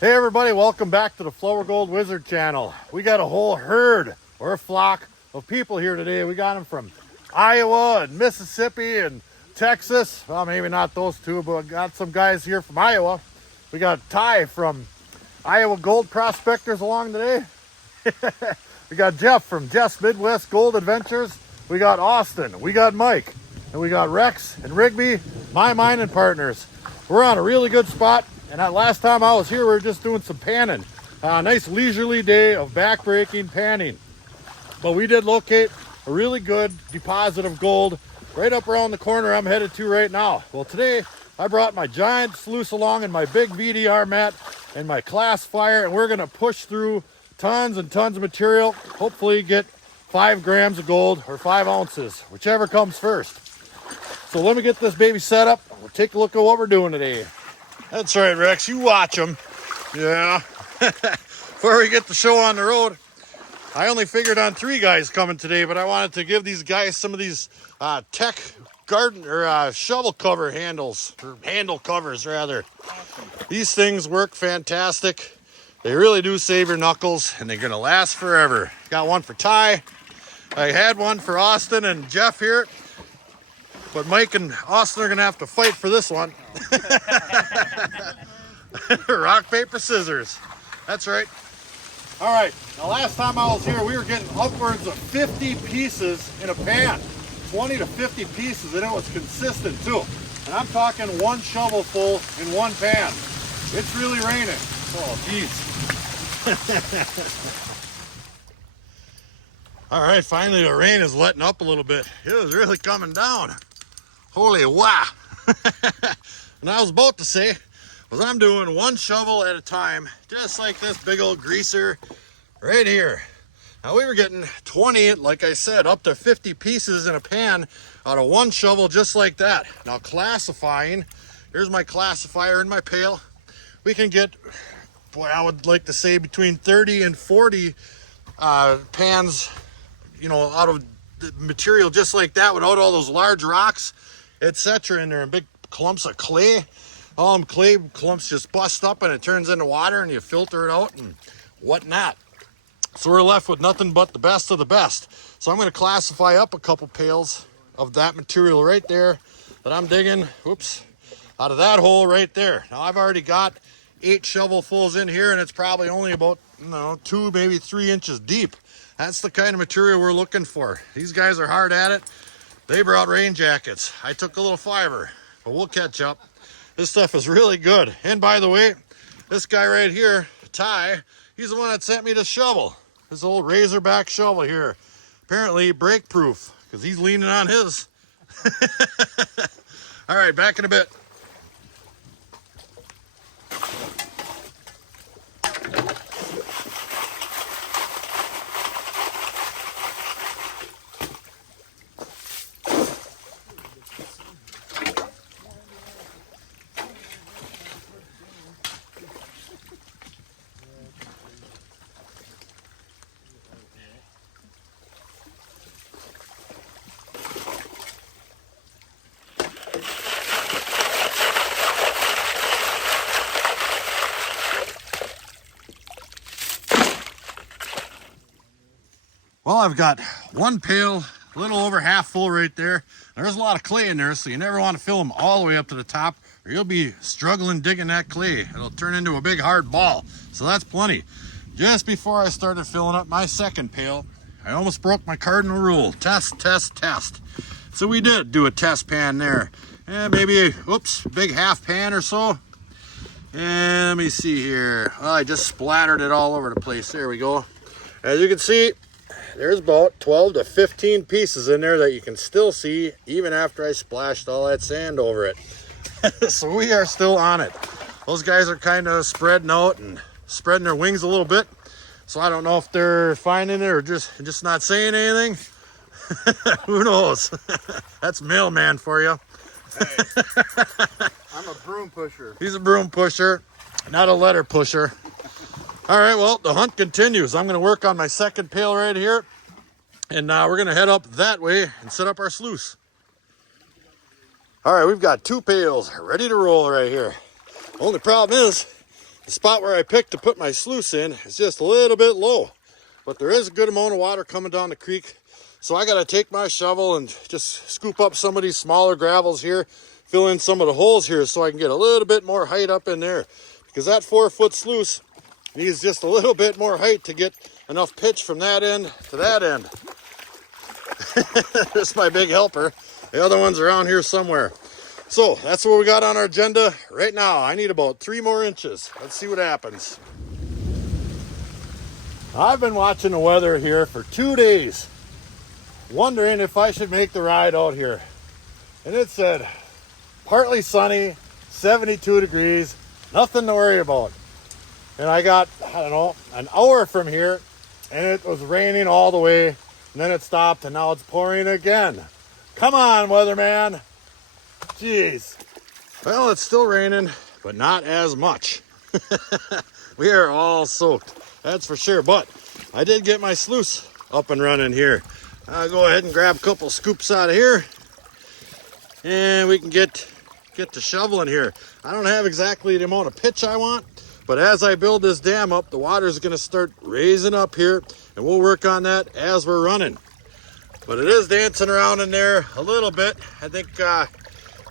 Hey everybody, welcome back to the Flourgoldwizards channel. We got a whole herd or a flock of people here today. We got them from Iowa and Mississippi and Texas. Well, maybe not those two, but got some guys here from Iowa. We got Ty from Iowa Gold Prospectors along today. We got Jeff from Jeff's Midwest Gold Adventures. We got Austin, we got Mike, and we got Rex and Rigby, my mining partners. We're on a really good spot. And that last time I was here, we were just doing some panning. A nice leisurely day of backbreaking panning. But we did locate a really good deposit of gold right up around the corner I'm headed to right now. Well, today I brought my giant sluice along and my big VDR mat and my classifier, and we're gonna push through tons and tons of material. Hopefully get 5 grams of gold or 5 ounces, whichever comes first. So let me get this baby set up. We'll take a look at what we're doing today. That's right, Rex. You watch them. Yeah. Before we get the show on the road, I only figured on 3 guys coming today, but I wanted to give these guys some of these tech garden or shovel cover handles, or handle covers rather. These things work fantastic. They really do save your knuckles, and they're gonna last forever. Got one for Ty. I had one for Austin and Jeff here. But Mike and Austin are going to have to fight for this one. Rock, paper, scissors. That's right. All right. Now, last time I was here, we were getting upwards of 50 pieces in a pan. 20 to 50 pieces, and it was consistent, too. And I'm talking 1 shovel full in 1 pan. It's really raining. Oh, geez. All right. Finally, the rain is letting up a little bit. It was really coming down. Holy wow. And I was about to say, was I'm doing 1 shovel at a time, just like this big old greaser right here. Now we were getting 20, like I said, up to 50 pieces in a pan out of 1 shovel, just like that. Now classifying, here's my classifier in my pail. We can get, boy, I would like to say between 30 and 40 pans, you know, out of the material just like that, without all those large rocks, etc. in there, and big clumps of clay. All them clay clumps just bust up and it turns into water, and you filter it out and whatnot. So we're left with nothing but the best of the best. So I'm going to classify up a couple pails of that material right there that I'm digging, out of that hole right there. Now I've already got 8 shovelfuls in here, and it's probably only about 2, maybe 3 inches deep. That's the kind of material we're looking for. These guys are hard at it. They brought rain jackets. I took a little fiber, but we'll catch up. This stuff is really good. And by the way, this guy right here, Ty, he's the one that sent me this shovel. This old razorback shovel here. Apparently break proof, because he's leaning on his. All right, back in a bit. Well, I've got 1 pail, a little over half full right there. There's a lot of clay in there, so you never want to fill them all the way up to the top, or you'll be struggling digging that clay. It'll turn into a big hard ball. So that's plenty. Just before I started filling up my 2nd pail, I almost broke my cardinal rule. Test, test, test. So we did do a test pan there. And maybe, big half pan or so. And let me see here. Well, I just splattered it all over the place. There we go. As you can see, there's about 12 to 15 pieces in there that you can still see even after I splashed all that sand over it. So we are still on it. Those guys are kind of spreading out and spreading their wings a little bit. So I don't know if they're finding it or just not saying anything. Who knows? That's mailman for you. Hey, I'm a broom pusher. He's a broom pusher, not a letter pusher. All right, well, the hunt continues. I'm going to work on my 2nd pail right here, and we're going to head up that way and set up our sluice. All right, we've got 2 pails ready to roll right here. Only problem is The spot where I picked to put my sluice in is just a little bit low, but there is a good amount of water coming down the creek. So I got to take my shovel and just scoop up some of these smaller gravels here, fill in some of the holes here so I can get a little bit more height up in there, because that 4-foot sluice needs just a little bit more height to get enough pitch from that end to that end. This my big helper. The other one's around here somewhere. So that's what we got on our agenda right now. I need about 3 more inches. Let's see what happens. I've been watching the weather here for 2 days, wondering if I should make the ride out here. And it said partly sunny, 72 degrees, nothing to worry about. And I got, I don't know, an hour from here and it was raining all the way, and then it stopped and now it's pouring again. Come on, weatherman. Jeez. Well, it's still raining, but not as much. We are all soaked, that's for sure. But I did get my sluice up and running here. I'll go ahead and grab a couple scoops out of here, and we can get to shoveling here. I don't have exactly the amount of pitch I want, but as I build this dam up, the water is going to start raising up here, and we'll work on that as we're running. But it is dancing around in there a little bit. I think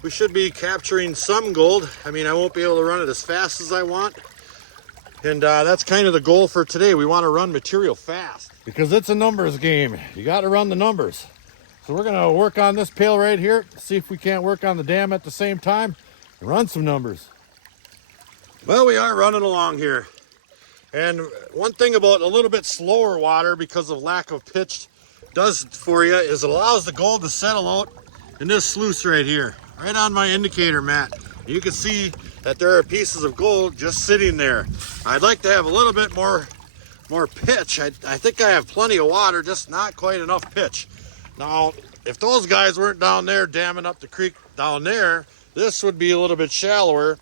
we should be capturing some gold. I mean, I won't be able to run it as fast as I want. And that's kind of the goal for today. We want to run material fast, because it's a numbers game. You got to run the numbers. So we're going to work on this pail right here, see if we can't work on the dam at the same time and run some numbers. Well, we are running along here. And one thing about a little bit slower water because of lack of pitch does for you is it allows the gold to settle out in this sluice right here, right on my indicator mat. You can see that there are pieces of gold just sitting there. I'd like to have a little bit more pitch. I think I have plenty of water, just not quite enough pitch. Now, if those guys weren't down there damming up the creek down there, this would be a little bit shallower,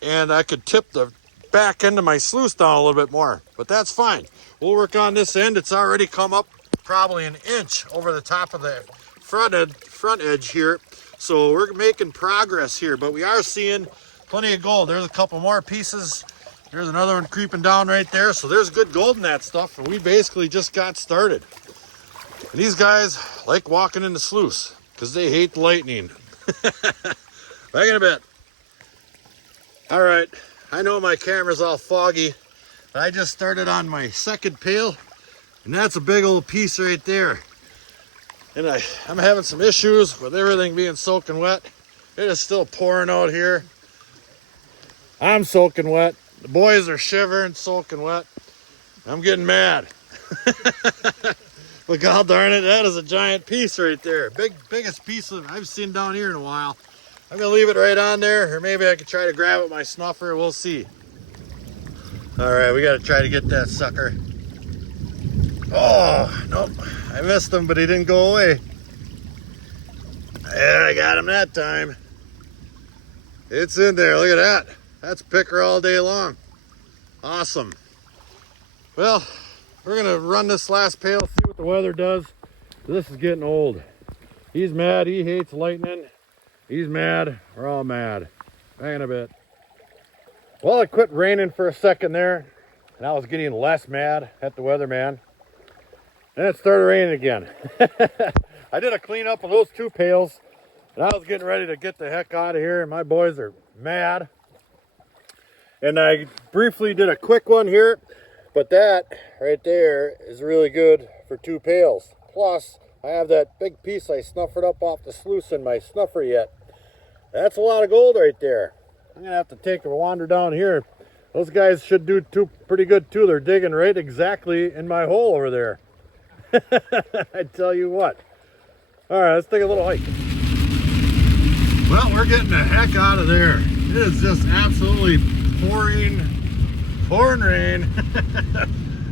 and I could tip the back end of my sluice down a little bit more, but that's fine. We'll work on this end. It's already come up probably an inch over the top of the front edge here, so we're making progress here, but we are seeing plenty of gold. There's a couple more pieces. There's another one creeping down right there, so there's good gold in that stuff, and we basically just got started. And these guys like walking in the sluice because they hate the lightning. Back in a bit. All right, I know my camera's all foggy, but I just started on my second pail, and that's a big old piece right there. And I'm having some issues with everything being soaking wet. It is still pouring out here. I'm soaking wet. The boys are shivering, soaking wet. I'm getting mad. But god darn it, that is a giant piece right there. Biggest piece I've seen down here in a while. I'm gonna leave it right on there, or maybe I could try to grab it with my snuffer. We'll see. All right, we gotta try to get that sucker. Oh, nope, I missed him, but he didn't go away. Yeah, I got him that time. It's in there, look at that. That's picker all day long. Awesome. Well, we're gonna run this last pail, see what the weather does. This is getting old. He's mad, he hates lightning. He's mad, we're all mad. Back in a bit. Well, it quit raining for a second there, and I was getting less mad at the weatherman. Then it started raining again. I did a cleanup of those 2 pails, and I was getting ready to get the heck out of here, and my boys are mad. And I briefly did a quick one here, but that right there is really good for 2 pails. Plus, I have that big piece I snuffered up off the sluice in my snuffer yet. That's a lot of gold right there. I'm gonna have to take a wander down here. Those guys should do pretty good too. They're digging right exactly in my hole over there. I tell you what. All right, let's take a little hike. Well, we're getting the heck out of there. It is just absolutely pouring rain.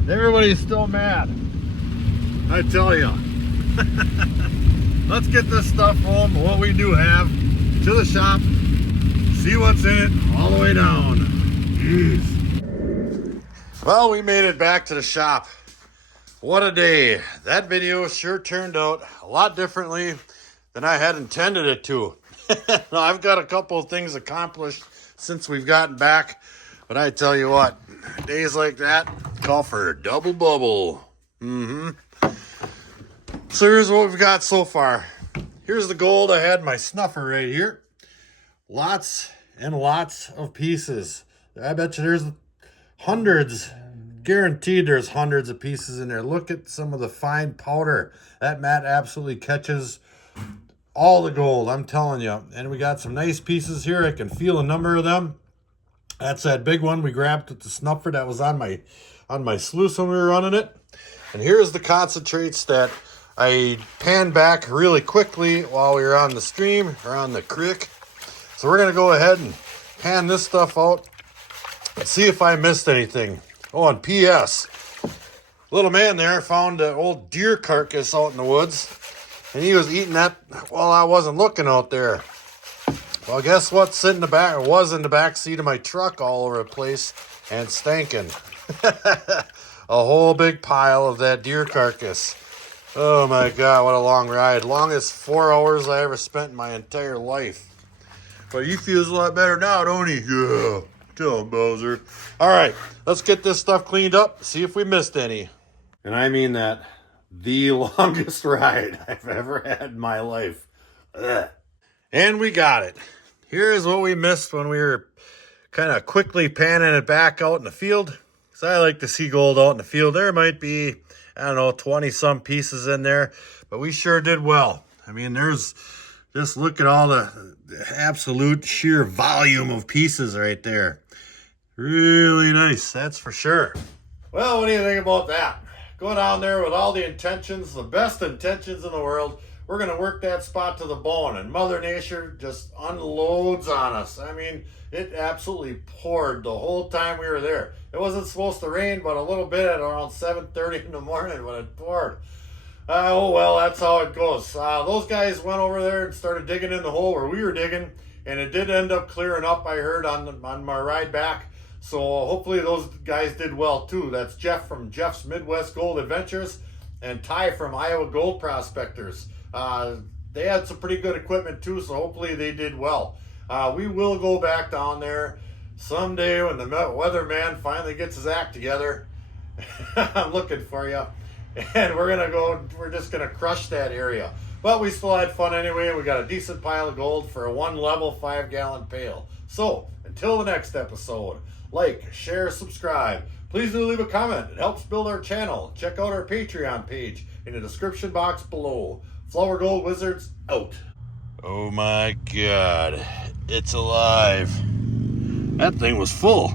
Everybody's still mad, I tell you. Let's get this stuff home, what we do have, to the shop, see what's in it all the way down. Jeez. Well, we made it back to the shop. What a day. That video sure turned out a lot differently than I had intended it to. Now, I've got a couple of things accomplished since we've gotten back. But I tell you what, days like that call for a double bubble. So here's what we've got so far. Here's the gold. I had my snuffer right here. Lots and lots of pieces. I bet you there's hundreds. Guaranteed there's hundreds of pieces in there. Look at some of the fine powder. That mat absolutely catches all the gold, I'm telling you. And we got some nice pieces here. I can feel a number of them. That's that big one we grabbed with the snuffer that was on my sluice when we were running it. And here's the concentrates that I panned back really quickly while we were on the stream or on the creek. So we're gonna go ahead and pan this stuff out and see if I missed anything. Oh, and P.S. Little man there found an old deer carcass out in the woods, and he was eating that while I wasn't looking out there. Well, guess what's sitting in the back? It was in the back seat of my truck all over the place and stinking. A whole big pile of that deer carcass. Oh my God, what a long ride. Longest 4 hours I ever spent in my entire life. But he feels a lot better now, don't he? Yeah. Tell him, Bowser. All right, let's get this stuff cleaned up, see if we missed any. And I mean that. The longest ride I've ever had in my life. Ugh. And we got it. Here's what we missed when we were kind of quickly panning it back out in the field. So I like to see gold out in the field. There might be, I don't know, 20-some pieces in there. But we sure did well. I mean, there's, just look at all the absolute sheer volume of pieces right there. Really nice, that's for sure. Well, what do you think about that? Go down there with all the intentions, the best intentions in the world. We're going to work that spot to the bone, and Mother Nature just unloads on us. I mean, it absolutely poured the whole time we were there. It wasn't supposed to rain, but a little bit at around 7:30 in the morning when it poured. Oh, well, that's how it goes. Those guys went over there and started digging in the hole where we were digging, and it did end up clearing up, I heard, on my ride back. So hopefully those guys did well too. That's Jeff from Jeff's Midwest Gold Adventures and Ty from Iowa Gold Prospectors. They had some pretty good equipment too, so hopefully they did well. We will go back down there someday when the weatherman finally gets his act together. I'm looking for you. And we're just gonna crush that area. But we still had fun anyway. We got a decent pile of gold for a 1 level 5-gallon pail. So until the next episode, like, share, subscribe. Please do leave a comment. It helps build our channel. Check out our Patreon page in the description box below. Flourgoldwizards out. Oh my God, it's alive. That thing was full.